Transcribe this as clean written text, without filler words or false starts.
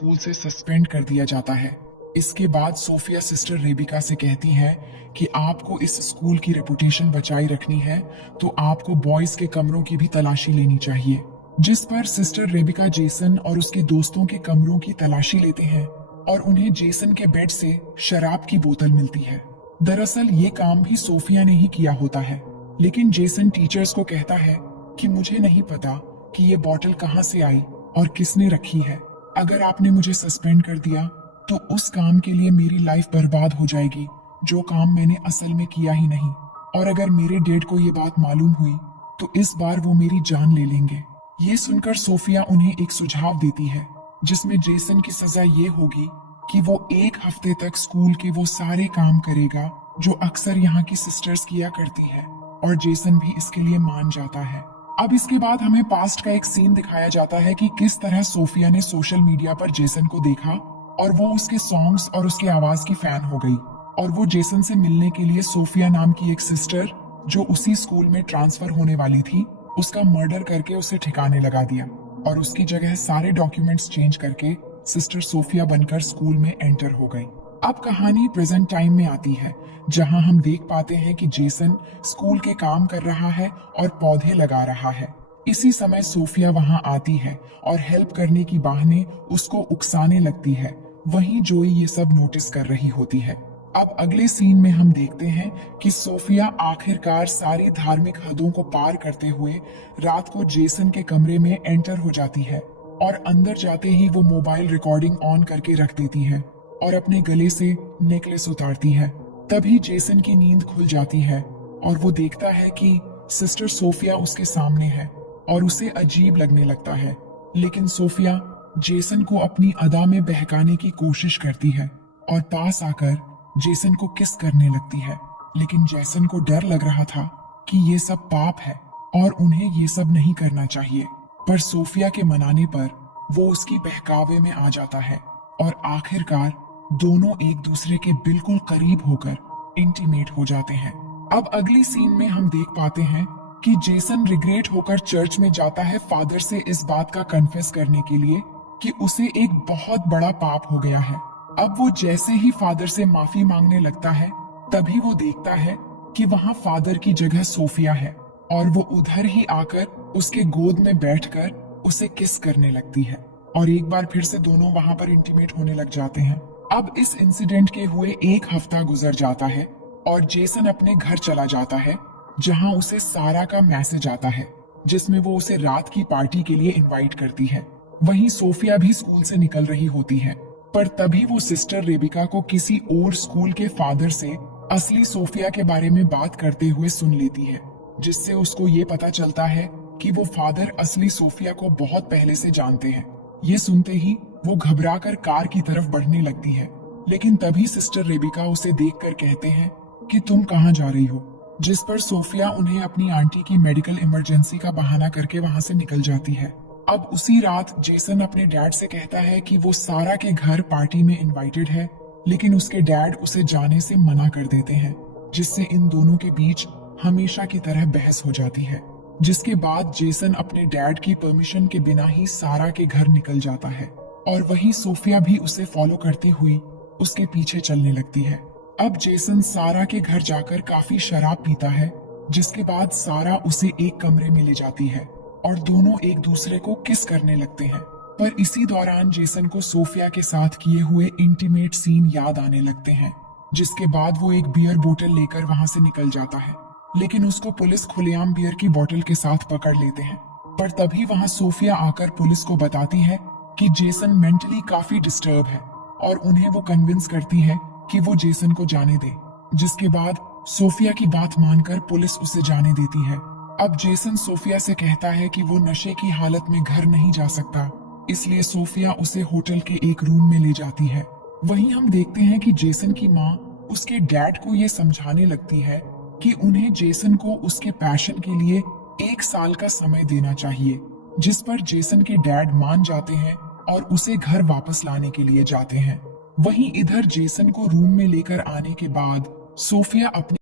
School से suspend कर दिया जाता है। इसके बाद सोफिया सिस्टर रेबिका से कहती है कि आपको इस स्कूल की रेपुटेशन बचाई रखनी है तो आपको बॉयज के कमरों की भी तलाशी लेनी चाहिए, जिस पर सिस्टर रेबिका जेसन और उसके दोस्तों के कमरों की तलाशी लेते हैं और उन्हें जेसन के बेड से शराब की बोतल मिलती है। दरअसल ये काम भी सोफिया ने ही किया होता है, लेकिन जेसन टीचर्स को कहता है कि मुझे नहीं पता कि ये बोतल कहाँ से आई और किसने रखी है। अगर आपने मुझे सस्पेंड कर दिया तो उस काम के लिए मेरी लाइफ बर्बाद हो जाएगी, जो काम मैंने असल में किया ही नहीं। और अगर मेरे डैड को ये बात मालूम हुई तो इस बार वो मेरी जान ले लेंगे। ये सुनकर सोफिया उन्हें एक सुझाव देती है, जिसमें जेसन की सजा ये होगी कि वो 1 हफ्ते तक स्कूल के वो सारे काम करेगा जो अक्सर यहाँ की सिस्टर्स किया करती है, और जेसन भी इसके लिए मान जाता है। अब इसके बाद हमें पास्ट का एक सीन दिखाया जाता है कि किस तरह सोफिया ने सोशल मीडिया पर जेसन को देखा और वो उसके सॉन्ग्स और उसकी आवाज की फैन हो गई, और वो जेसन से मिलने के लिए सोफिया नाम की एक सिस्टर जो उसी स्कूल में ट्रांसफर होने वाली थी, उसका मर्डर करके उसे ठिकाने लगा दिया और उसकी जगह सारे डॉक्यूमेंट्स चेंज करके सिस्टर सोफिया बनकर स्कूल में एंटर हो गई। अब कहानी प्रेजेंट टाइम में आती है, जहां हम देख पाते हैं कि जेसन स्कूल के काम कर रहा है और पौधे लगा रहा है। इसी समय सोफिया वहां आती है और हेल्प करने की बहाने उसको उकसाने लगती है। वहीं जोई ये सब नोटिस कर रही होती है। अब अगले सीन में हम देखते हैं कि सोफिया आखिरकार सारी धार्मिक हदों को पार करते हुए रात को जेसन के कमरे में एंटर हो जाती है और अंदर जाते ही वो मोबाइल रिकॉर्डिंग ऑन करके रख देती है और अपने गले से नेकलेस उतारती है। तभी जेसन की नींद खुल जाती है और वो देखता है कि सिस्टर सोफिया उसके सामने है और उसे अजीब लगने लगता है। लेकिन सोफिया जेसन को अपनी अदा में बहकाने की कोशिश करती है और पास आकर जेसन को किस करने लगती है। लेकिन जेसन को डर लग रहा था कि ये सब पाप है और उन्हें ये सब नहीं करना चाहिए, पर सोफिया के मनाने पर वो उसकी बहकावे में आ जाता है और आखिरकार दोनों एक दूसरे के बिल्कुल करीब होकर इंटीमेट हो जाते हैं। अब अगली सीन में हम देख पाते हैं कि जेसन रिग्रेट होकर चर्च में जाता है फादर से इस बात का कन्फेस करने के लिए कि उसे एक बहुत बड़ा पाप हो गया है। अब वो जैसे ही फादर से माफी मांगने लगता है, तभी वो देखता है कि वहाँ फादर की जगह सोफिया है और वो उधर ही आकर उसके गोद में बैठकर उसे किस करने लगती है और एक बार फिर से दोनों वहाँ पर इंटीमेट होने लग जाते हैं। अब इस इंसिडेंट के हुए 1 हफ्ता गुजर जाता है और जेसन अपने घर चला जाता है, जहाँ उसे सारा का मैसेज आता है जिसमें वो उसे रात की पार्टी के लिए इनवाइट करती है। वहीं सोफिया भी स्कूल से निकल रही होती है, पर तभी वो सिस्टर रेबिका को किसी और स्कूल के फादर से असली सोफिया के बारे में बात करते हुए सुन लेती है, जिससे उसको ये पता चलता है कि वो फादर असली सोफिया को बहुत पहले से जानते हैं। ये सुनते ही वो घबराकर कार की तरफ बढ़ने लगती है, लेकिन तभी सिस्टर रेबिका उसे देखकर कहते हैं कि तुम कहाँ जा रही हो, जिस पर सोफिया उन्हें अपनी आंटी की मेडिकल इमरजेंसी का बहाना करके वहाँ से निकल जाती है। अब उसी रात जेसन अपने डैड से कहता है कि वो सारा के घर पार्टी में इनवाइटेड है, लेकिन उसके डैड उसे जाने से मना कर देते हैं, जिससे इन दोनों के बीच हमेशा की तरह बहस हो जाती है। जिसके बाद जेसन अपने डैड की परमिशन के बिना ही सारा के घर निकल जाता है और वहीं सोफिया भी उसे फॉलो करते हुए उसके पीछे चलने लगती है। अब जेसन सारा के घर जाकर काफी शराब पीता है, जिसके बाद सारा उसे एक कमरे में ले जाती है और दोनों एक दूसरे को किस करने लगते हैं। पर इसी दौरान जेसन को सोफिया के साथ किए हुए इंटीमेट सीन याद आने लगते हैं, जिसके बाद वो एक बियर बोतल लेकर वहां से निकल जाता है, लेकिन उसको पुलिस खुलेआम बियर की बोतल के साथ पकड़ लेते हैं। पर तभी वहां सोफिया आकर पुलिस को बताती है कि जेसन मेंटली काफी डिस्टर्ब है और उन्हें वो कन्विंस करती है कि वो जेसन को जाने दे, जिसके बाद सोफिया की बात मानकर पुलिस उसे जाने देती है। अब जेसन सोफिया से कहता है कि वो नशे की हालत में घर नहीं जा सकता, इसलिए सोफिया उसे होटल के एक रूम में ले जाती है। वहीं हम देखते हैं कि जेसन की माँ उसके डैड को ये समझाने लगती है कि उन्हें जेसन को उसके पैशन के लिए 1 साल का समय देना चाहिए, जिस पर जेसन के डैड मान जाते हैं और उसे घर वापस लाने के लिए जाते हैं। वहीं इधर जेसन को रूम में लेकर आने के बाद सोफिया अपने